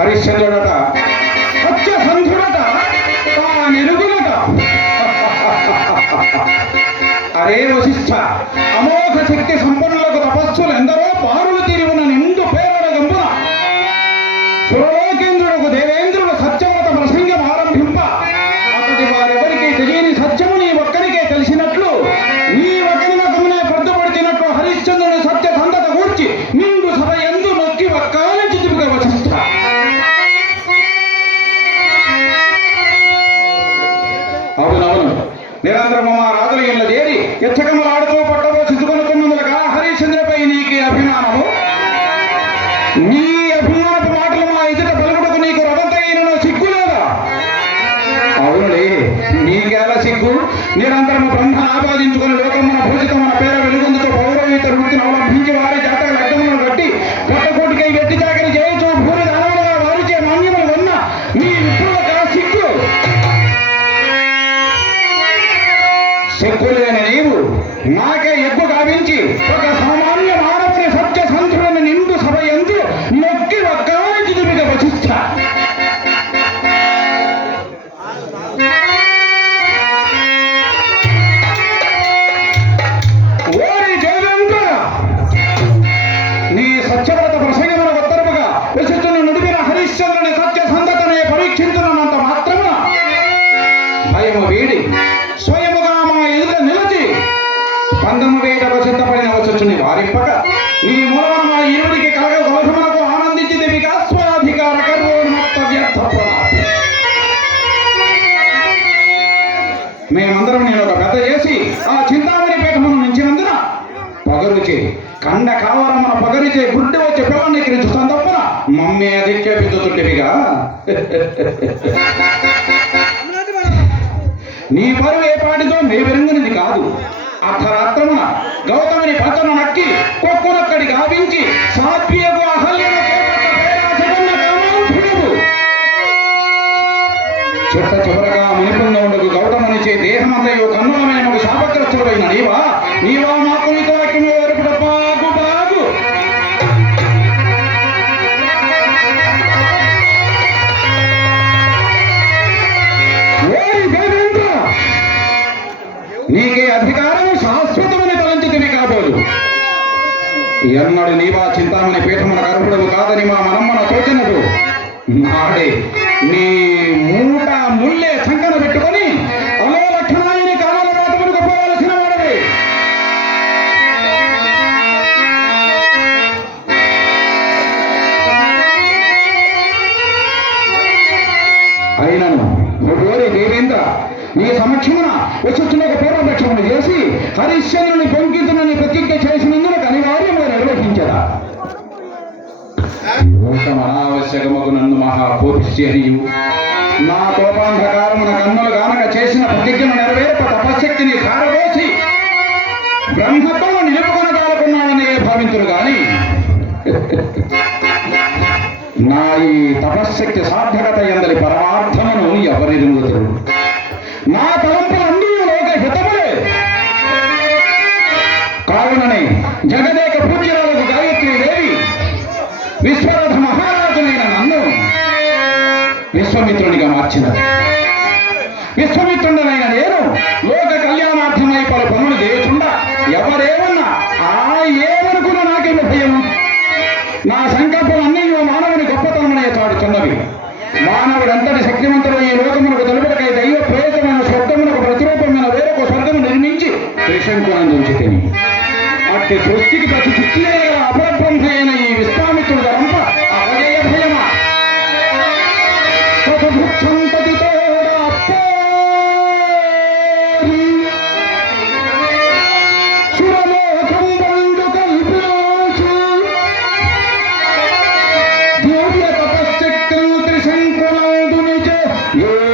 ಹರಿಶ್ಚಂದ್ರನಟ ಸತ್ಯ ಸಂಧುನಟ ತಾನಿರುಗುನಟ అరే వశిష్ఠ అమోఘ శక్తి సంపన్నులకు తపస్సులు ఎంత నిరంతరము మా రాజుల ఇళ్ళ చేరి ఎచ్చకములాడుతూ పట్టబో హరిశ్చంద్రపై నీకు అభిమానము. నీ అభిమానపు మాటలు మా ఎదుట పలుకుటకు నీకు రథంతైన సిగ్గు లేదా? అవునులే నీకేలా సిగ్గు? నిరంతరము బ్రహ్మ ఆపాదించుకుని భయము వీడి స్వయముగా మా ఎదుట నిలిచి పందము వేటకు సిద్ధపడిన వచ్చుని వారింపక నీ మూలన మా ఇరువురికి కలగ దోషములకు ఆనందించి వికాస్వాధికార కర్మోన్మత్త వ్యర్థ మేమందరం నేను ఒక పెద్ద చేసి ఆ చింతామణి పీఠమును నించినందున పగరుచి కండ కావరమున పగరిచే గుడ్డ వచ్చే పిల్లని ఎక్కిరించుతాను తప్పన మమ్మే అధిక్షేపించుతుంటివిగా నీ పరువు ఏ పాటితో నీ వెరుంగునిది కాదు. అర్ధరాత్రమున గౌతముని పక్కన నక్కి కొక్కునక్కడి గావించి సాత్వియకు అహల్యను చిట్ట చివరగా మునిపుంగా ఉండకు గౌతమునిచే దేహమంతయు ఎన్నడు నీవా చింతామణి పీఠమున గర్భుడవు కాదని మా మనమ్మన తోచినదు. నాడే నీ మూట ముల్లే చంకన పెట్టుకొని అలో లక్షణాయని కాలాల రాతములకు పోవలసిన అయినను ఓరి దేవేంద్ర నీ సమక్షమున వశిష్ఠులకు పూర్వపక్షమును చేసి హరిశ్చంద్రుని పొంకితునని ప్రతి అనావశ్యకముకు నన్ను మహాకోపిష్యనియు నా కోపాంధకారమున కన్నులు గానక చేసిన ప్రతిజ్ఞను నెరవేర్ప తపశక్తిని కారబోసి బ్రహ్మత్వము నిలుపుకొనగాలకున్నాడని భావింతురు గాని? నా ఈ తపశ్శక్తి సార్థకత ఎందలి పరమార్థమును ఎవరి నా తల విశ్వమిత్రునిగా మార్చింది? విశ్వమిత్రుడనైన నేను లోక కళ్యాణార్థమై పలు పనులు చేయకుండా ఎవరేమన్నా ఆ ఏమనుకున్నా నాకేమి భయం? నా సంకల్పం అన్నీ మానవుని గొప్పతనమనే చాటుతున్నవి. మానవుడు అంతటి శక్తివంతుడు ఈ లోకమునకు తెలుపుటకై దైవ ప్రేతమైన స్వర్గమునకు ప్రతిరూపమైన వేరొక స్వర్గము నిర్మించి త్రిశంకునందుంచి తిని అట్టి సృష్టికి ప్రతి సృష్టి అపరబ్రహ్మ అయిన ఈ విశ్వామిత్రుడు Yeah.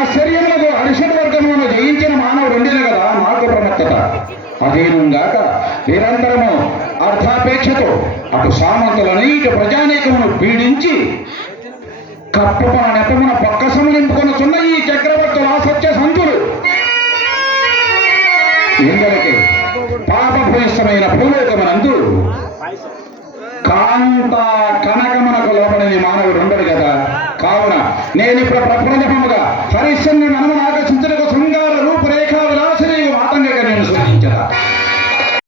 నా ఆశ్చర్యములకు అరిషడ్ వర్గమును జయించిన మానవుడు ఉండేది కదా? నాకు ప్రమత్తత అధీనంగాక నిరంతరము అర్థాపేక్షతో అటు సామంతులు ఇటు ప్రజానేకమును పీడించి కప్పుపన నెపమున పక్క పక్కసము నింపుకొనుచున్న ఈ చక్రవర్తుల అసత్య సంతులు. ఎందరికి పాపభూయిష్టమైన భూలోకమనందు కాంత కనకమునకు లోపడని మానవుడు ఉండడు కదా? కావున నేను ఇప్పుడు ప్రప్రథమముగా హరిశ్చంద్రుని అనుమతి